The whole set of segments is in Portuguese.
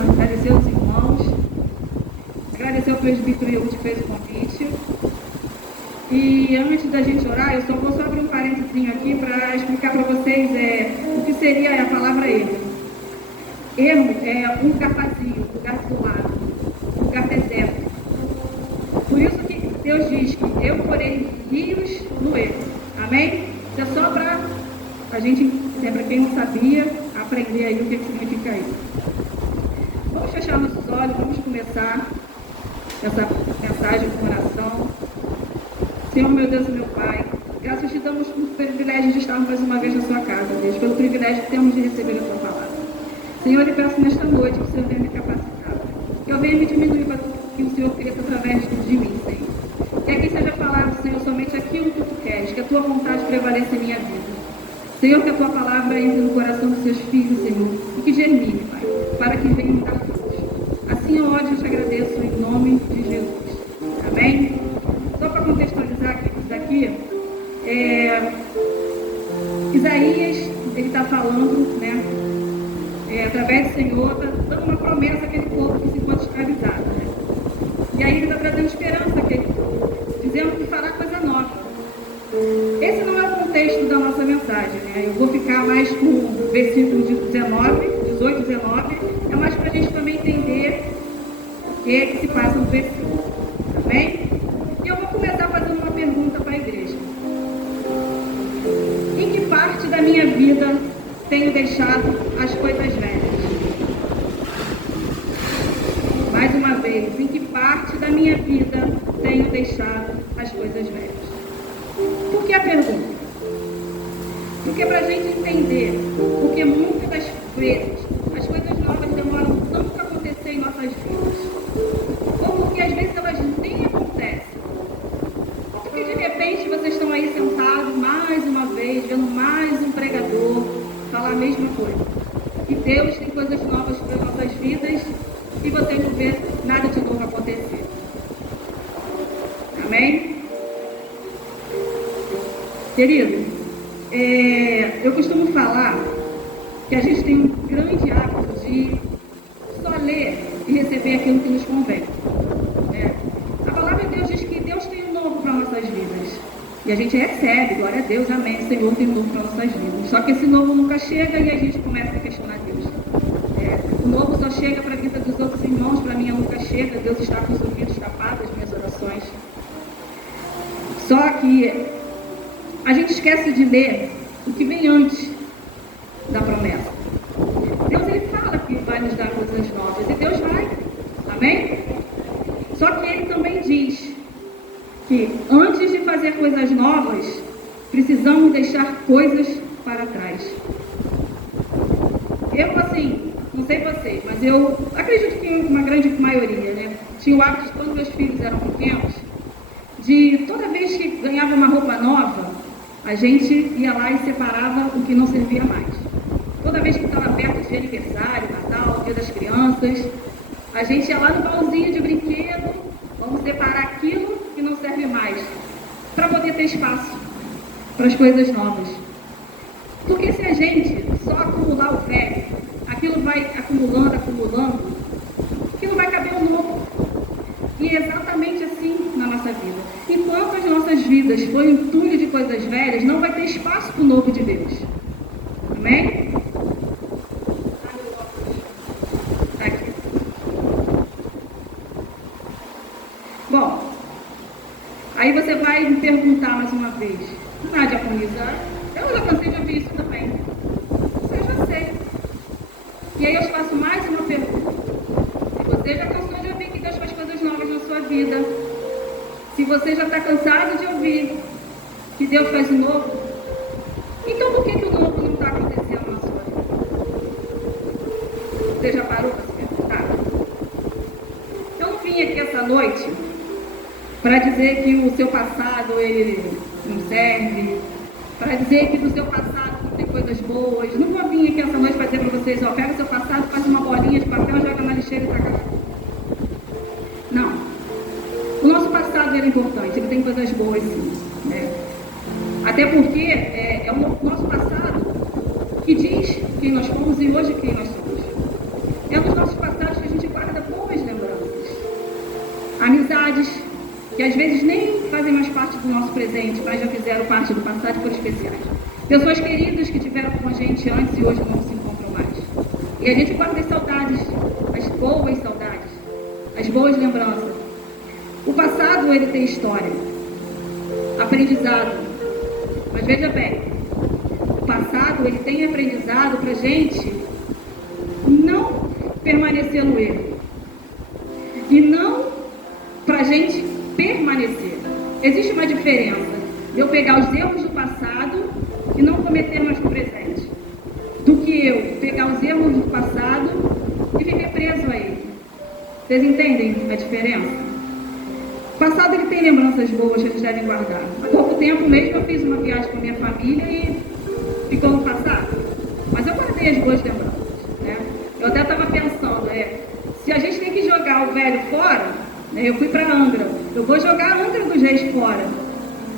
agradecer aos irmãos, agradecer ao presbítero que fez o convite. E antes da gente orar, eu só vou abrir um parênteses aqui para explicar para vocês o que seria a palavra ermo. Ermo é um lugar vazio, um lugar isolado, um lugar deserto. Por isso que Deus diz que eu porei rios no ermo. Amém? Isso é só para a gente, para quem não sabia, aprender aí o que significa isso. Vamos fechar nossos olhos, vamos começar essa mensagem com oração. Senhor, meu Deus e meu Pai, graças te damos pelo privilégio de estarmos mais uma vez na sua casa, Deus, pelo privilégio que temos de receber a tua palavra. Senhor, eu peço nesta noite que o Senhor venha me capacitar, que eu venha me diminuir para que o Senhor cresça através de mim, Senhor. Que aqui seja falado, Senhor, somente aquilo que tu queres, que a tua vontade prevaleça em minha vida. Senhor, que a tua palavra entre no coração dos seus filhos, Senhor, e que germine, Pai, para que venham dar frutos. Assim eu oro e te agradeço em nome de Jesus. Amém? Só para contextualizar isso daqui, Isaías, ele está falando, né, através do Senhor, está dando uma promessa àquele povo que se encontra escravizado, né? E aí ele está trazendo esperança àquele povo, dizendo que fará coisa nova. Esse não é o contexto da nossa mensagem, né? Eu vou ficar mais com o versículo 18, 19, é mais para a gente também entender o que se passa no versículo. Amém? E eu vou começar fazendo uma pergunta para a igreja. Em que parte da minha vida tenho deixado as coisas velhas? Mais uma vez, em que parte da minha vida tenho deixado as coisas velhas? Por que a pergunta? Porque para a gente entender, porque muitas das vezes as coisas novas demoram tanto para acontecer em nossas vidas, ou porque às vezes elas nem acontecem, ou porque de repente vocês estão aí sentados mais uma vez, vendo mais um pregador falar a mesma coisa. E Deus tem coisas novas para as nossas vidas e vocês não vê nada de novo acontecer. Amém? Querido, eu costumo falar que a gente tem um grande hábito de só ler e receber aquilo que nos convém. A palavra de Deus diz que Deus tem um novo para nossas vidas. E a gente recebe, glória a Deus, amém, o Senhor tem um novo para nossas vidas. Só que esse novo nunca chega e a gente começa a questionar Deus. O novo só chega para a vida dos outros irmãos, para mim nunca chega. Deus está com os ouvidos tapados das minhas orações. Só que a gente esquece de ler o que vem antes da promessa. Deus, ele fala que vai nos dar coisas novas, e Deus vai, amém? Só que ele também diz que antes de fazer coisas novas, precisamos deixar coisas para trás. Eu, assim, não sei vocês, mas eu acredito que uma grande maioria, né, tinha o hábito de, quando meus filhos eram pequenos, de toda vez que ganhava uma roupa nova, a gente ia lá e separava o que não servia mais. Toda vez que estava perto de aniversário, Natal, Dia das Crianças, a gente ia lá no baúzinho de brinquedo, vamos separar aquilo que não serve mais, para poder ter espaço para as coisas novas. Porque se a gente só acumular o velho, aquilo vai acumulando, aquilo vai caber o novo. E é exatamente assim na nossa vida. Enquanto as nossas vidas forem um entulho de coisas velhas, não vai ter espaço para o novo de Deus. Amém? Tá aqui. Bom, aí você vai me perguntar mais uma vez, Nádia Conisa, eu já cansei de ouvir isso também. Eu já sei. E aí eu te faço mais uma pergunta. Se você já cansou de ouvir que Deus faz coisas novas na sua vida, se você já está cansado de ouvir que Deus faz o novo, então por que o novo não está acontecendo na sua vida? Você já parou para se perguntar? Eu não vim aqui essa noite para dizer que o seu passado ele não serve, para dizer que do seu passado não tem coisas boas. Não vou vir aqui essa noite para dizer para vocês, ó, pega o seu passado, faz uma bolinha de papel, joga na lixeira e taca fogo. Não. O nosso passado ele é importante, ele tem coisas boas sim, né? Até porque é o nosso passado que diz quem nós fomos e hoje quem nós somos. É nos nossos passados amizades que às vezes nem fazem mais parte do nosso presente, mas já fizeram parte do passado e foram especiais. Pessoas queridas que tiveram com a gente antes e hoje não se encontram mais. E a gente guarda as saudades, as boas lembranças. O passado, ele tem história, aprendizado. Mas veja bem, o passado, ele tem aprendizado para a gente não permanecer no erro. E não para a gente permanecer. Existe uma diferença de eu pegar os erros do passado e não cometer mais no presente, do que eu pegar os erros do passado e viver preso a ele. Vocês entendem a diferença? O passado, ele tem lembranças boas que eles devem guardar. Há pouco tempo mesmo eu fiz uma viagem com a minha família e ficou no passado. Mas eu guardei as boas lembranças, né? Eu até estava pensando, se a gente tem que jogar o velho fora, né, eu fui para Angra, eu vou jogar a Angra dos Reis fora,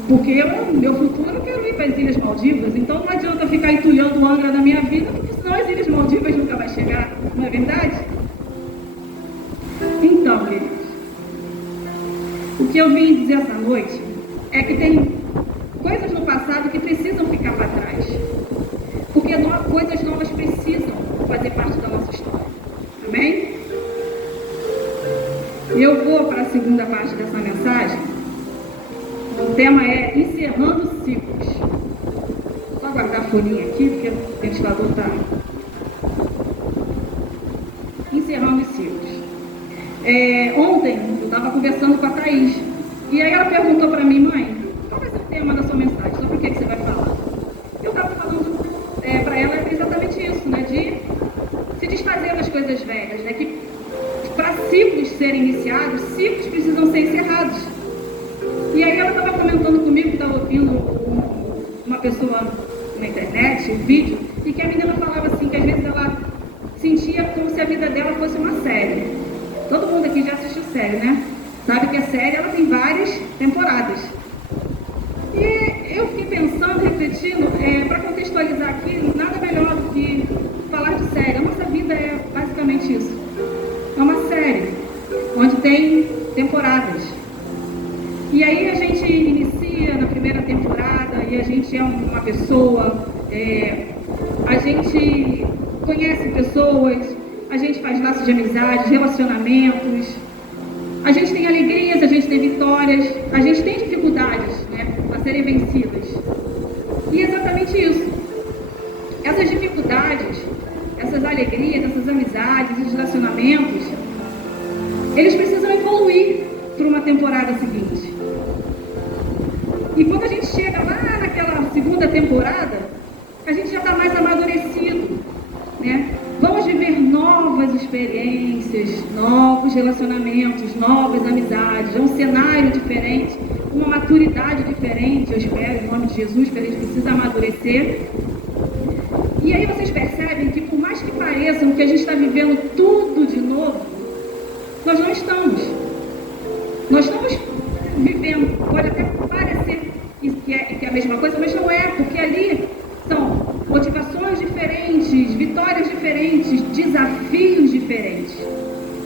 porque meu futuro eu quero ir para as Ilhas Maldivas, então não adianta ficar entulhando Angra na minha vida, porque senão as Ilhas Maldivas nunca vai chegar, não é verdade? Então, queridos, o que eu vim dizer essa noite é que tem coisas no passado que precisam ficar para trás, porque coisas novas precisam fazer parte da nossa história. Amém? Eu vou para a segunda parte dessa mensagem. O tema é encerrando ciclos. Só guardar a folhinha aqui, porque o ventilador está encerrando os ciclos. Ontem eu estava conversando com a Thaís, e aí ela perguntou para mim: mãe, qual vai ser o tema da sua mensagem? Sobre o que você vai falar? Eu estava falando para ela exatamente isso, né? De se desfazer das coisas velhas, né? Que para ciclos serem iniciados, ciclos precisam ser encerrados. E aí ela estava comentando comigo que estava ouvindo uma pessoa na internet, um vídeo, e que a menina falava assim, que às vezes ela sentia como se a vida dela fosse uma série. Todo mundo aqui já assistiu série, né? Sabe que a série, ela tem várias temporadas. E eu fiquei pensando, refletindo, para contextualizar aqui, nada melhor do que falar de série. A nossa vida é basicamente isso. É uma série, onde tem temporadas. E aí a gente inicia na primeira temporada, e a gente é uma pessoa, a gente conhece pessoas, a gente faz laços de amizade, relacionamentos, a gente tem alegrias, a gente tem vitórias, a gente tem dificuldades, né, a serem vencidas. E é exatamente isso. Essas dificuldades, essas alegrias, essas amizades, esses relacionamentos, eles precisam evoluir para uma temporada seguinte. E quando a gente chega lá naquela segunda temporada, a gente já está mais amadurecido, né? Vamos viver novas experiências, novos relacionamentos, novas amizades, é um cenário diferente, uma maturidade diferente, eu espero, em nome de Jesus, que a gente precisa amadurecer. E aí vocês percebem que, por mais que pareça que a gente está vivendo tudo de novo, nós não estamos. Nós estamos vivendo, pode até parecer que é a mesma coisa, mas não é, porque ali são motivações diferentes, vitórias diferentes, desafios diferentes.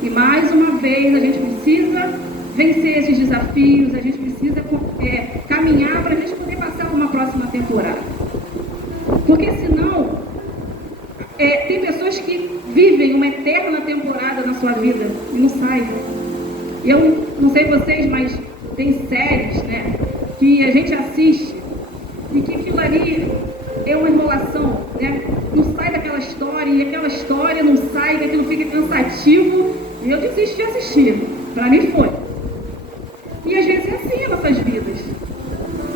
E mais uma vez a gente precisa vencer esses desafios, a gente precisa caminhar para a gente poder passar para uma próxima temporada. Porque senão, tem pessoas que vivem uma eterna temporada na sua vida e não saem. Eu não sei vocês, mas tem séries, né, que a gente assiste e que aquilo ali é uma enrolação, né? Não sai daquela história, e aquela história não sai, e aquilo fica cansativo, e eu desisti de assistir. Para mim foi. E às vezes é assim as nossas vidas.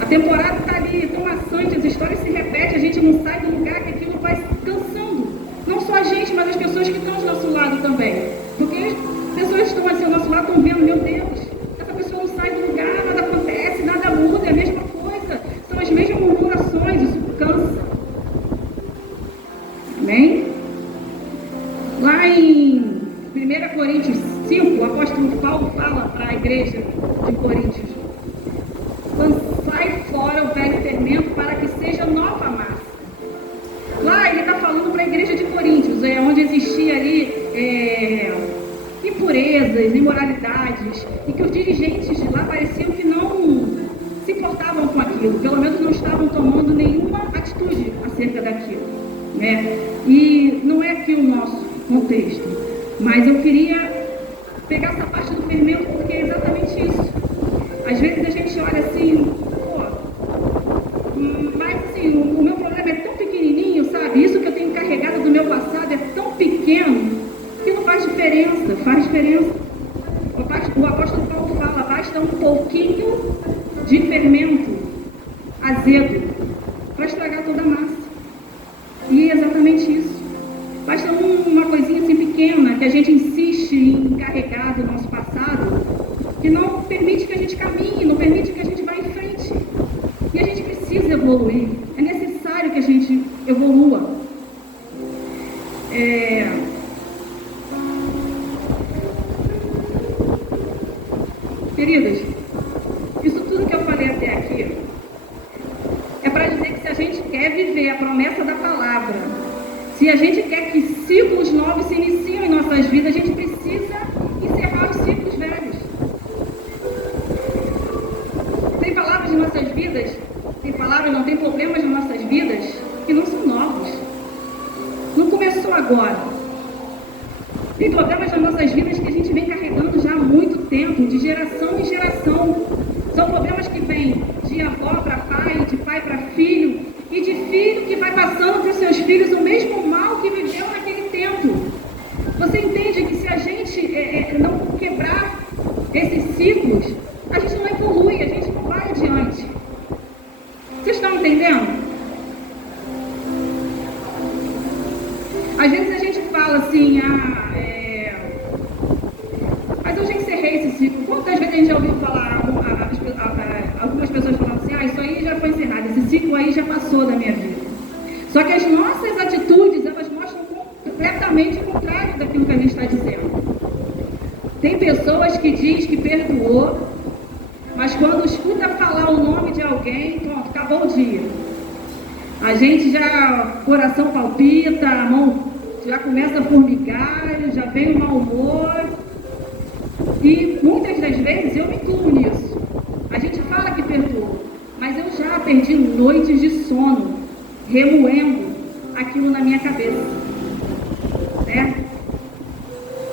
A temporada está ali, tão maçante, as histórias se repetem, a gente não sai do lugar, que aquilo vai cansando. Não só a gente, mas as pessoas que estão ao nosso lado também. Porque as pessoas que estão assim ao nosso lado estão vendo, meu Deus, essa pessoa não sai do lugar, nada acontece, nada muda, é a mesma coisa. São as mesmas murmurações, isso cansa. Amém? Lá em 1 Coríntios 5, o apóstolo Paulo fala para a igreja de Coríntios: lançai fora o velho fermento para que seja nova massa. Lá ele está falando para a igreja de Coríntios, onde existia ali impurezas, imoralidades, e que os dirigentes de lá pareciam que não se importavam com aquilo, pelo menos não estavam tomando nenhuma atitude acerca daquilo, né? E não é aqui o nosso contexto, mas eu queria pegar essa parte do fermento porque é exatamente isso. Às vezes a gente olha assim, mas assim, o meu problema é tão pequenininho, sabe? Isso que eu tenho carregado do meu passado é tão pequeno que não faz diferença. Faz diferença. O apóstolo Paulo fala, basta um pouquinho de fermento azedo para estragar toda a massa. E é exatamente isso. Basta uma coisinha assim pequena que a gente insiste em carregar do nosso passado, que não permite que a gente caminhe, não permite que a gente vá em frente. E a gente precisa evoluir. É necessário que a gente evolua. Queridas, isso tudo que eu falei até aqui é para dizer que se a gente quer viver a promessa da palavra, se a gente quer que ciclos novos se iniciem em nossas vidas, a gente precisa encerrar os ciclos velhos. Tem palavras em nossas vidas, tem problemas nas nossas vidas que não são novos. Não começou agora. Tem problemas nas nossas vidas que a gente vem carregando já há muito tempo, de geração em geração. São problemas que vêm de avó para pai, de pai para filho, e de filho que vai passando para os seus filhos o mesmo mal que viveu naquele tempo. Você entende que se a gente não quebrar esses ciclos, a gente não evolui, a gente não vai adiante. Vocês estão entendendo? Às vezes a gente fala assim, mas eu já encerrei esse ciclo. Quantas vezes a gente já ouviu falar, algumas pessoas falando assim, isso aí já foi encerrado, esse ciclo aí já passou da minha vida. Só que as nossas atitudes, elas mostram completamente o contrário daquilo que a gente está dizendo. Tem pessoas que diz que perdoou, mas quando escuta falar o nome de alguém, pronto, acabou o dia. A gente já, o coração palpita, a mão já começa a formigar, já vem o mau humor. E muitas das vezes eu me incluo nisso. A gente fala que perdoou, mas eu já perdi noites de sono, remoendo aquilo na minha cabeça. Né?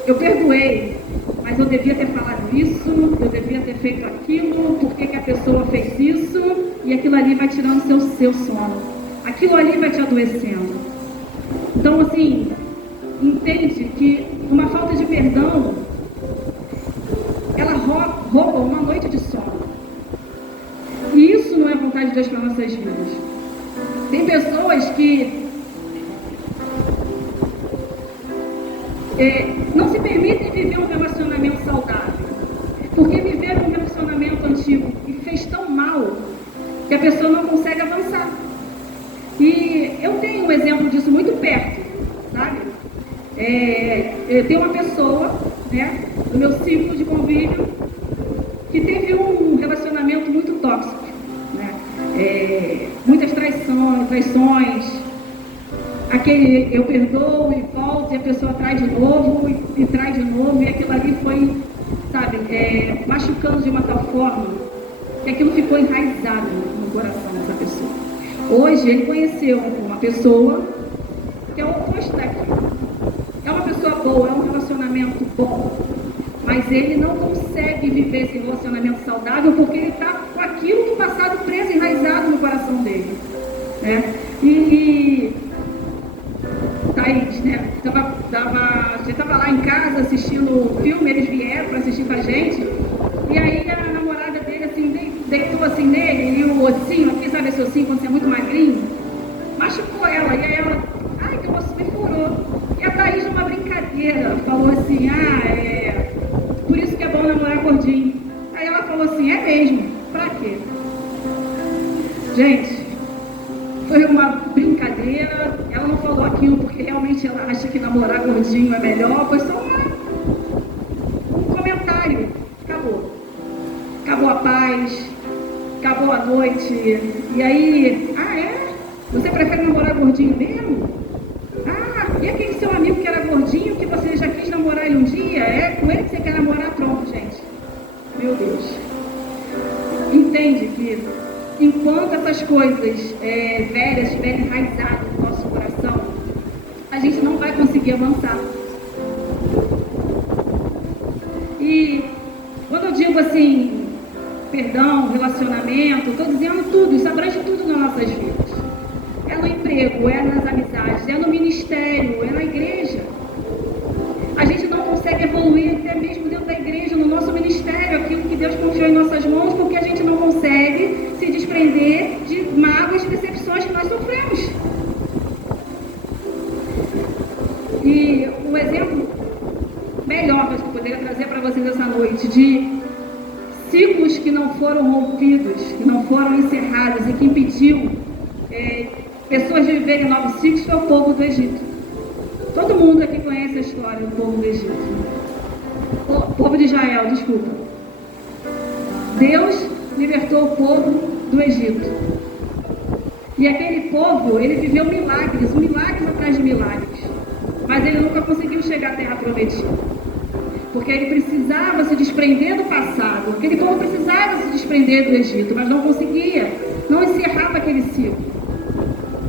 Eu perdoei, mas eu devia ter falado isso, eu devia ter feito aquilo, por que a pessoa fez isso, e aquilo ali vai tirando seu sono. Aquilo ali vai te adoecendo. Então, assim, entende que uma falta de perdão, ela rouba uma noite de sono. E isso não é vontade de Deus para nossas vidas. Tem pessoas que não se permitem viver um relacionamento saudável, porque viveram um relacionamento antigo e fez tão mal que a pessoa não consegue avançar. E eu tenho um exemplo disso muito perto, sabe? Eu tenho uma pessoa, né, no meu ciclo de convívio, que teve um relacionamento muito tóxico, né? Muitas traições, aquele eu perdoo e volto e a pessoa trai de novo e trai de novo, e aquilo ali foi, sabe, machucando de uma tal forma que aquilo ficou enraizado no coração dessa pessoa. Hoje ele conheceu uma pessoa que é o oposto daquilo. É uma pessoa boa, é um relacionamento bom, mas ele não consegue viver esse relacionamento saudável porque ele está com aquilo do passado preso, enraizado no coração dele. Né? Thaís, né? A gente estava lá em casa assistindo o filme, eles vieram para assistir com a gente, e aí a namorada dele assim, deitou assim nele, e o ossinho aqui, sabe esse ossinho quando você é muito magrinho? Machucou ela, e aí ela, que o osso me furou. E a Thaís, numa brincadeira, falou assim, por isso que é bom namorar gordinho. Aí ela falou assim, é mesmo, pra quê? Gente, foi uma brincadeira, ela não falou aquilo porque realmente ela acha que namorar gordinho é melhor, foi só um comentário, acabou a paz, acabou a noite, e aí, você prefere namorar gordinho mesmo? E aquele seu amigo que era gordinho, que você já quis namorar ele um dia, com coisas velhas estiverem enraizadas no nosso coração, a gente não vai conseguir avançar. E quando eu digo assim, perdão, relacionamento, estou dizendo tudo, isso abrange tudo nas nossas vidas. É no emprego, é nas amizades, é no ministério, é na igreja. A gente não consegue evoluir até mesmo dentro da igreja, no nosso ministério, aquilo que Deus confiou em nossas mãos, porque a gente não consegue se desprender de mágoas e decepções que nós sofremos. E um exemplo melhor que eu poderia trazer para vocês essa noite, de ciclos que não foram rompidos, que não foram encerrados e que impediu pessoas de viverem novos ciclos, foi o povo do Egito. Todo mundo aqui conhece a história do povo do Egito. O povo de Israel, desculpa. Deus libertou o povo do Egito. E aquele povo, ele viveu milagres atrás de milagres. Mas ele nunca conseguiu chegar à terra prometida. Porque ele precisava se desprender do passado. Aquele povo precisava se desprender do Egito, mas não conseguia. Não encerrava aquele ciclo.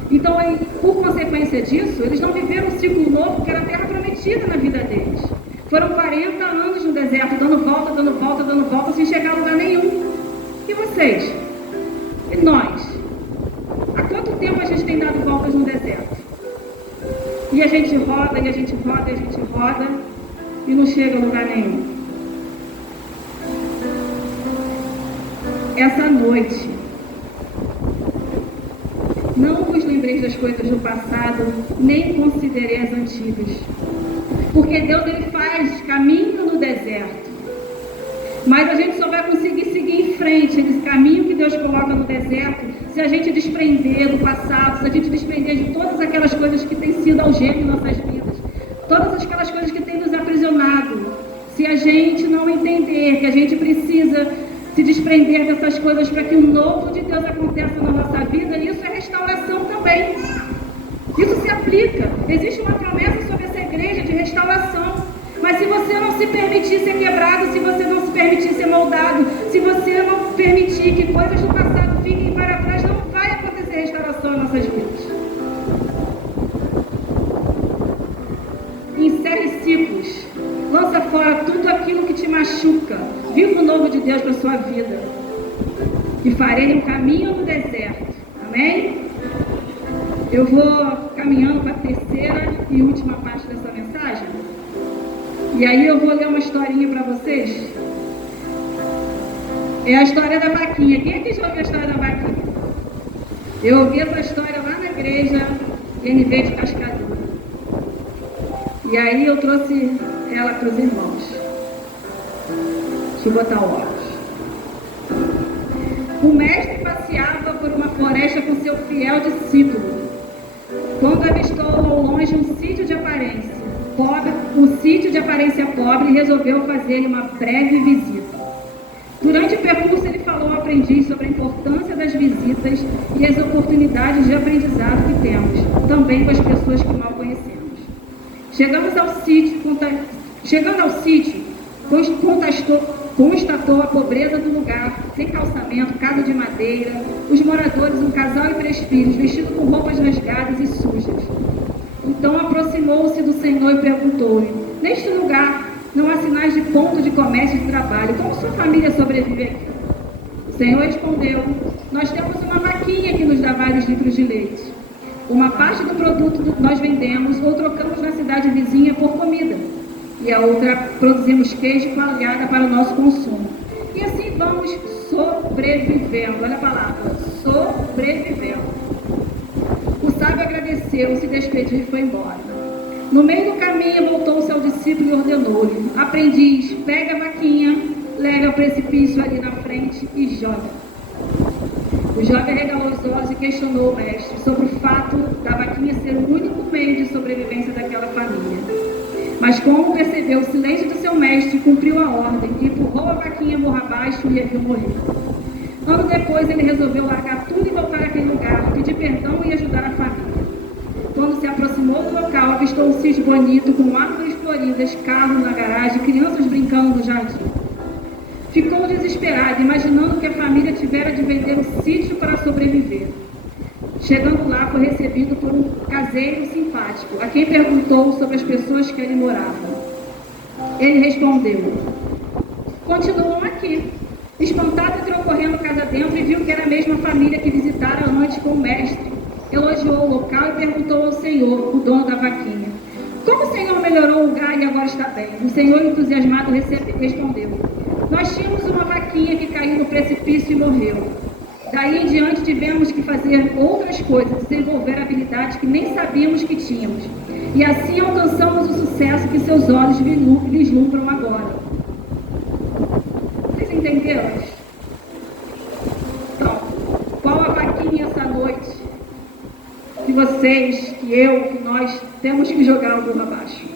Então, por consequência disso, eles não viveram um ciclo novo, que era a terra prometida na vida deles. Foram 40 anos no deserto, dando volta, sem chegar a lugar nenhum. E vocês? E nós? Há quanto tempo a gente tem dado voltas no deserto? E a gente roda, e não chega a lugar nenhum. Essa noite, não vos lembreis das coisas do passado, nem considerei as antigas. Porque Deus, ele faz caminho no deserto. Mas a gente só vai conseguir seguir em frente esse caminho que Deus coloca no deserto, se a gente desprender do passado, se a gente desprender de todas aquelas coisas que têm sido algema em nossas vidas, todas aquelas coisas que têm nos aprisionado. Se a gente não entender que a gente precisa se desprender dessas coisas para que o novo de Deus aconteça na nossa vida, isso é restauração também. Isso se aplica. Existe uma promessa sobre essa igreja de restauração. Mas se você não se permitir ser quebrado, se você não se permitir ser moldado, se você não permitir que coisas do passado fiquem para trás, não vai acontecer restauração em nossas vidas. Encerre ciclos. Lança fora tudo aquilo que te machuca. Viva o novo de Deus para a sua vida. E farei um caminho no deserto. Amém? Eu vou caminhando para a terceira e última parte dessa mensagem. E aí eu vou ler uma historinha para vocês. É a história da vaquinha. Quem aqui já ouviu a história da vaquinha? Eu ouvi essa história lá na igreja NV de Cascadura. E aí eu trouxe ela para os irmãos. Deixa eu botar o óculos. O mestre passeava por uma floresta com seu fiel discípulo, quando avistou ao longe um sítio de aparência pobre, e resolveu fazer-lhe uma breve visita. Durante o percurso, ele falou ao aprendiz sobre a importância das visitas e as oportunidades de aprendizado que temos, também com as pessoas que mal conhecemos. Chegando ao sítio, constatou a pobreza do lugar, sem calçamento, casa de madeira, os moradores, um casal e 3 filhos, vestidos com roupas rasgadas e sujas. Então aproximou-se do Senhor e perguntou-lhe: neste lugar não há sinais de ponto de comércio e de trabalho, como sua família sobrevive aqui? O Senhor respondeu: nós temos uma vaquinha que nos dá vários litros de leite. Uma parte do produto nós vendemos ou trocamos na cidade vizinha por comida. E a outra produzimos queijo e coalhada para o nosso consumo. E assim vamos sobrevivendo. Olha a palavra, sobrevivendo. O sábio agradeceu, se despediu e foi embora. No meio do caminho, voltou-se ao discípulo e ordenou-lhe: aprendiz, pega a vaquinha, leva ao precipício ali na frente e joga. O jovem regalou os olhos e questionou o mestre sobre o fato da vaquinha ser o único meio de sobrevivência daquela família. Mas como percebeu o silêncio do seu mestre, cumpriu a ordem e empurrou a vaquinha morra abaixo e a viu morrer. Ano depois, ele resolveu largar tudo e voltar àquele lugar, pedir perdão e ajudar a família. Quando se aproximou do local, avistou um sítio bonito, com árvores floridas, carros na garagem, crianças brincando no jardim. Ficou desesperado, imaginando que a família tivera de vender o sítio para sobreviver. Chegando lá, foi recebido por um caseiro simpático, a quem perguntou sobre as pessoas que ali moravam. Ele respondeu: continuam aqui. Espantado, entrou correndo casa dentro e viu que era a mesma família que visitara antes com o mestre. Elogiou o local e perguntou ao Senhor, o dono da vaquinha: como o Senhor melhorou o lugar e agora está bem? O Senhor, entusiasmado, respondeu: nós tínhamos uma vaquinha que caiu no precipício e morreu. Daí em diante tivemos que fazer outras coisas, desenvolver habilidades que nem sabíamos que tínhamos. E assim alcançamos o sucesso que seus olhos vislumbram agora. Vocês entenderam? Então, qual a vaquinha essa noite que vocês, que eu, que nós temos que jogar o burro abaixo?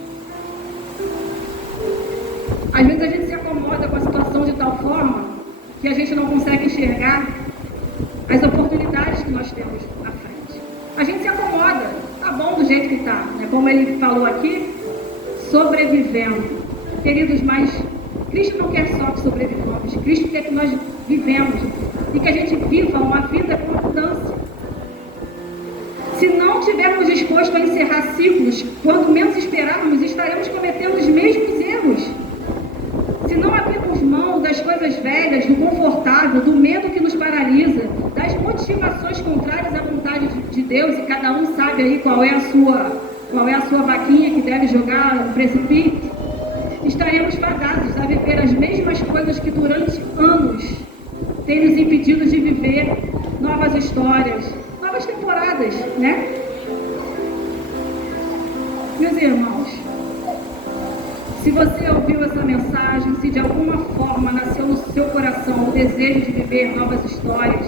Às vezes a gente se acomoda com a situação de tal forma que a gente não consegue enxergar as oportunidades que nós temos à frente. A gente se acomoda, tá bom do jeito que está, né? Como ele falou aqui, sobrevivendo. Queridos, mas Cristo não quer só que sobrevivamos, Cristo quer que nós vivemos e que a gente viva uma vida com abundância. Se não tivermos disposto a encerrar ciclos, quando menos esperávamos, estaremos cometendo os mesmos erros. Se não abrirmos mão das coisas velhas, do confortável, do medo que nos paralisa, das motivações contrárias à vontade de Deus, e cada um sabe aí qual é a sua vaquinha que deve jogar no precipício, estaremos fadados a viver as mesmas coisas que durante anos têm nos impedido de viver novas histórias, novas temporadas, né? Meus irmãos, se você ouviu essa mensagem, se de alguma forma nasceu no seu coração o desejo de viver novas histórias,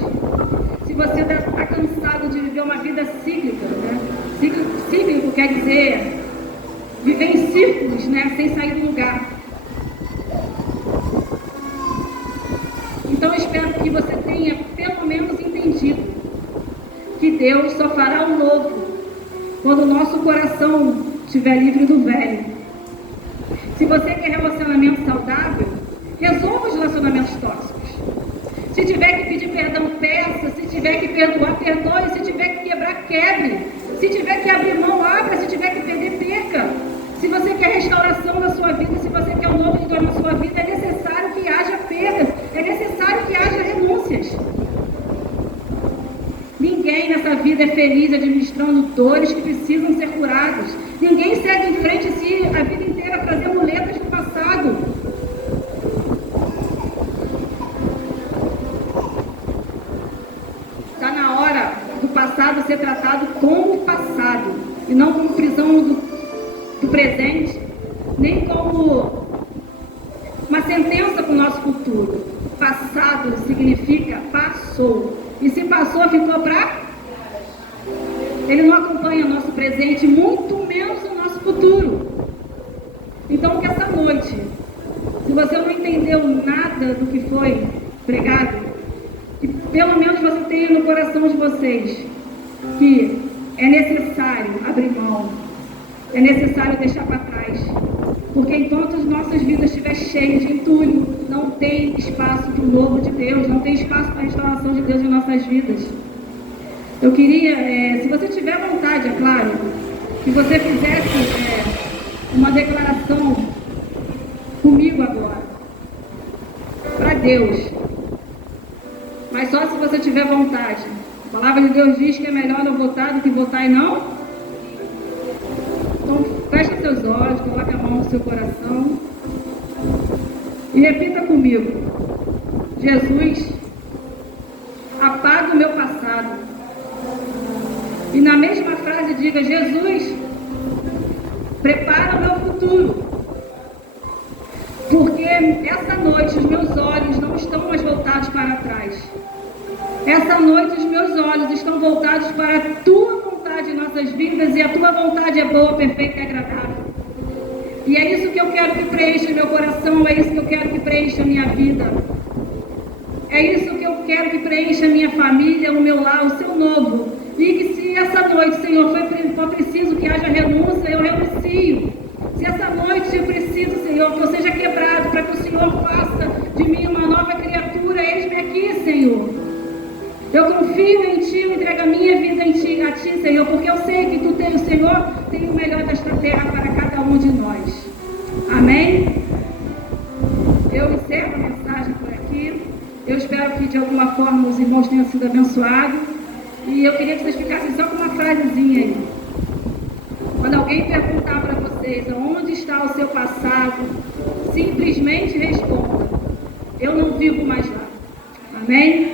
se você está cansado de viver uma vida cíclica, né? Cíclico quer dizer viver em círculos, né? Sem sair do lugar. Então eu espero que você tenha pelo menos entendido que Deus só fará o novo quando o nosso coração estiver livre do velho. Se você quer relacionamento saudável, resolva os relacionamentos tóxicos. Se tiver que pedir perdão, peça. Se tiver que perdoar, perdoe. Se tiver que quebrar, quebre. Se tiver que abrir mão, abra. Se tiver que perder, perca. Se você quer restauração na sua vida, se você quer um novo de Deus na sua vida, é necessário que haja perdas. É necessário que haja renúncias. Ninguém nessa vida é feliz administrando dores que precisam ser curadas. Ninguém segue em frente se a vida inteira trazer muletas do passado. Está na hora do passado ser tratado como passado e não como prisão do presente, nem como uma sentença para o nosso futuro. Passado significa passou. E se passou, ficou para... Ele não acompanha o nosso presente, muito menos o nosso futuro. Então, que essa noite, se você não entendeu nada do que foi pregado, que pelo menos você tenha no coração de vocês que é necessário abrir mão, é necessário deixar para trás, porque enquanto as nossas vidas estiverem cheias de entulho, não tem espaço para o novo de Deus, não tem espaço para a restauração de Deus em nossas vidas. Eu queria, se você tiver vontade, é claro, que você fizesse uma declaração comigo agora, para Deus, mas só se você tiver vontade. A palavra de Deus diz que é melhor não votar do que votar e não. Então, feche seus olhos, coloque a mão no seu coração e repita comigo: Jesus, apaga o meu passado. E na mesma frase diga: Jesus, prepara o meu futuro. Porque essa noite os meus olhos não estão mais voltados para trás. Essa noite os meus olhos estão voltados para a tua vontade em nossas vidas, e a tua vontade é boa, perfeita e agradável. E é isso que eu quero que preencha meu coração, é isso que eu quero que preencha a minha vida. É isso que eu quero que preencha a minha família, o meu lar, o seu novo. E que se essa noite, Senhor, for preciso que haja renúncia, eu renuncio. Se essa noite eu preciso, Senhor, que eu seja quebrado, para que o Senhor faça de mim uma Senhor. Eu confio em Ti, eu entrego a minha vida a Ti, Senhor, porque eu sei que Tu tem, o Senhor tem o melhor desta terra para cada um de nós. Amém? Eu encerro a mensagem por aqui. Eu espero que de alguma forma os irmãos tenham sido abençoados. E eu queria que vocês ficassem só com uma frasezinha aí. Quando alguém perguntar para vocês onde está o seu passado, simplesmente responda: eu não vivo mais lá. Amém?